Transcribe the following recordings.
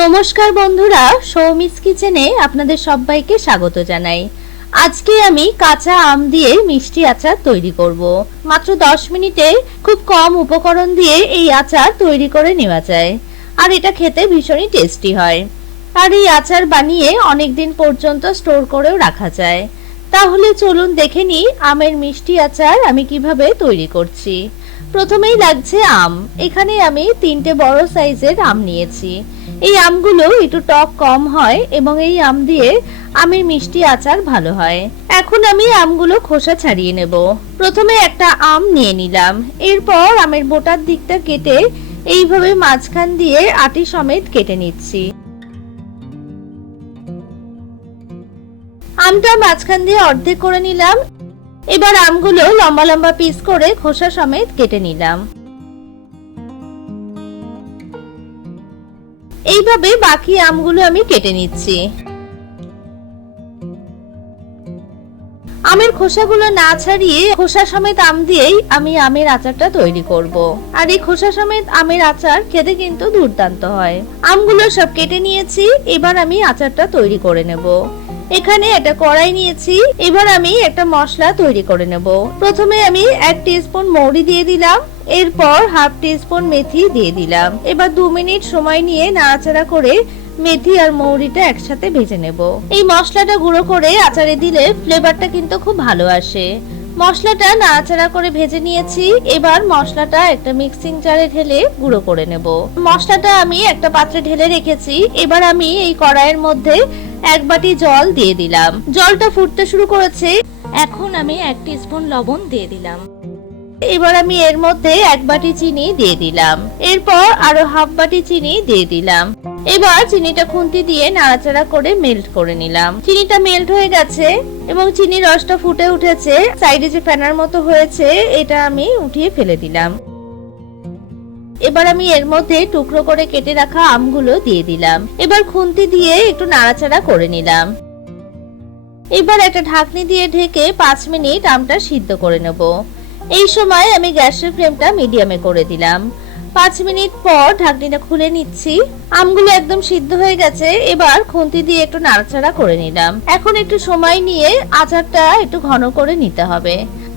নমস্কার বন্ধুরা, সৌমিস কিচেনে আপনাদের সবাইকে স্বাগত জানাই। আজকে আমি কাঁচা আম দিয়ে মিষ্টি আচার তৈরি করব। মাত্র 10 মিনিটে খুব কম উপকরণ দিয়ে এই আচার তৈরি করে নেওয়া যায়, আর এটা খেতে ভীষণই টেস্টি হয়। আর এই আচার বানিয়ে অনেক দিন পর্যন্ত স্টোর করেও রাখা যায়। তাহলে চলুন দেখে নিই আমের মিষ্টি আচার আমি কিভাবে তৈরি করছি। প্রথমেই লাগছে আম। এখানে আমি 3টে বড় সাইজের আম নিয়েছি। এই আমগুলো একটু টক কম হয় এবং এই আম দিয়ে আমের মিষ্টি আচার ভালো হয়। এখন আমি আমগুলো খোসা ছাড়িয়ে নেব। প্রথমে একটা আম নিয়ে নিলাম। এরপর আমের বোটার দিকটা কেটে এইভাবে মাঝখান দিয়ে আটি সমেত কেটে নিচ্ছি। আমটা মাঝখান দিয়ে অর্ধেক করে নিলাম। এবার আমগুলো লম্বা লম্বা পিস করে খোসা সমেত কেটে নিলাম। এইভাবে বাকি আমগুলো আমি কেটে নিচ্ছি। আমের খোসাগুলো না ছাড়িয়ে খোসা সমেত আম দিয়েই আমি আমের আচারটা তৈরি করব। আর এই খোসা সমেত আমের আচার খেতে কিন্তু দুর্দান্ত হয়। আমগুলো সব কেটে নিয়েছি। এবার আমি আচারটা তৈরি করে নেব। এখানে একটা কড়াই নিয়েছি। এবার আমি একটা মশলা তৈরি করে নেব। প্রথমে আমি 1 টিস্পুন মৌরি দিয়ে দিলাম। এরপর হাফ টিস্পুন মেথি দিয়ে দিলাম। এবার 2 মিনিট সময় নিয়ে নাড়াচাড়া করে মেথি আর মৌরিটা একসাথে ভেজে নেব। এই মশলাটা গুঁড়ো করে আচারে দিলে ফ্লেভারটা কিন্তু খুব ভালো আসে। মশলাটা নাড়াচাড়া করে ভেজে নিয়েছি। এবার মশলাটা একটা মিক্সিং জারে ঢেলে গুঁড়ো করে নেব। মশলাটা আমি একটা পাত্রে ঢেলে রেখেছি। এবার আমি এই কড়াইয়ের মধ্যে 1 বাটি জল দিয়ে দিলাম। জলটা ফুটতে শুরু করেছে। এখন আমি 1 টিস্পুন লবণ দিয়ে দিলাম। এবার আমি এর মধ্যে 1 বাটি চিনি দিয়ে দিলাম। এরপর আরো হাফ বাটি চিনি দিয়ে দিলাম। এবার চিনিটা খুন্তি দিয়ে নাড়াচাড়া করে মেল্ট করে নিলাম। চিনিটা মেল্ট হয়ে গেছে এবং চিনির রসটা ফুটে উঠেছে। সাইডে যে ফেনার মতো হয়েছে এটা আমি উঠিয়ে ফেলে দিলাম। এবার আমি এর মধ্যে টুকরো করে কেটে রাখা আমগুলো দিয়ে দিলাম। এবার খুন্তি দিয়ে একটু নাড়াচাড়া করে নিলাম। এবার একটা ঢাকনি দিয়ে ঢেকে 5 মিনিট আমটা সিদ্ধ করে নেব। এই সময় আমি গ্যাসের ফ্লেমটা মিডিয়ামে করে দিলাম। 5 মিনিট পর ঢাকনিটা খুলে নিচ্ছি। আমগুলো একদম সিদ্ধ হয়ে গেছে। এবার খুন্তি দিয়ে একটু নাড়াচাড়া করে নিলাম। এখন একটু সময় নিয়ে আচারটা একটু ঘন করে নিতে হবে।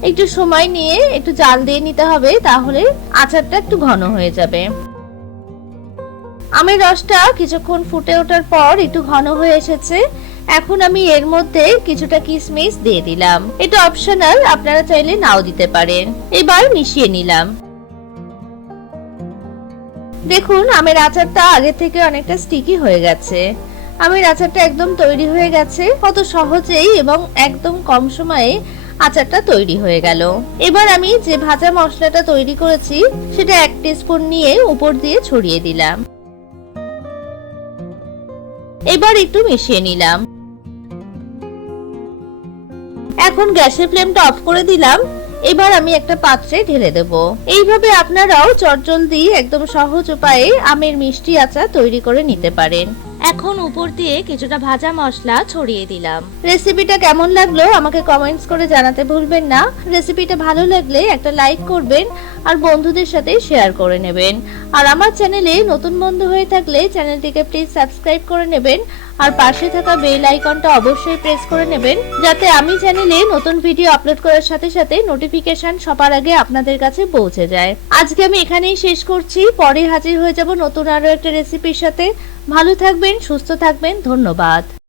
একটু সময় নিয়ে একটু জাল দিয়ে নিতে হবে, তাহলে আচারটা একটু ঘন হয়ে যাবে। আমের রসটা কিছুক্ষণ ফুটে ওঠার পর একটু ঘন হয়ে এসেছে। এখন আমি এর মধ্যে কিছুটা কিশমিশ দিয়ে দিলাম। এটা অপশনাল, আপনারা চাইলে নাও দিতে পারেন। এবার মিশিয়ে নিলাম। দেখুন আমের আচারটা আগে থেকে অনেকটা স্টিকি হয়ে গেছে। আমের আচারটা একদম তৈরি হয়ে গেছে। কত সহজেই এবং একদম কম সময়ে আচারটা তৈরি হয়ে গেল। এবার আমি যে ভাজা মশলাটা তৈরি করেছি সেটা 1 টিস্পুন নিয়ে উপর দিয়ে ছড়িয়ে দিলাম। এবার একটু মিশিয়ে নিলাম। এখন গ্যাসের ফ্লেমটা অফ করে দিলাম। এবার আমি একটা পাত্রে ঢেলে দেব। এইভাবে আপনারাও চটজলদি একদম সহজ উপায়ে আমের মিষ্টি আচার তৈরি করে নিতে পারেন। এখন উপর দিয়ে কিছুটা ভাজা মশলা ছড়িয়ে দিলাম। রেসিপিটা কেমন লাগলো আমাকে কমেন্টস করে জানাতে ভুলবেন না। রেসিপিটা ভালো লাগলে একটা লাইক করবেন আর বন্ধুদের সাথে শেয়ার করে নেবেন। আর আমার চ্যানেলে নতুন বন্ধু হয়ে থাকলে চ্যানেলটিকে প্লিজ সাবস্ক্রাইব করে নেবেন আর পাশে থাকা বেল আইকনটা অবশ্যই প্রেস করে নেবেন, যাতে আমি চ্যানেলে নতুন ভিডিও আপলোড করার সাথে সাথে নোটিফিকেশন সবার আগে আপনাদের কাছে পৌঁছে যায়। আজকে আমি এখানেই শেষ করছি। পরে হাজির হয়ে যাব নতুন আরো একটা রেসিপির সাথে। ভালো থাকবেন, সুস্থ থাকবেন। ধন্যবাদ।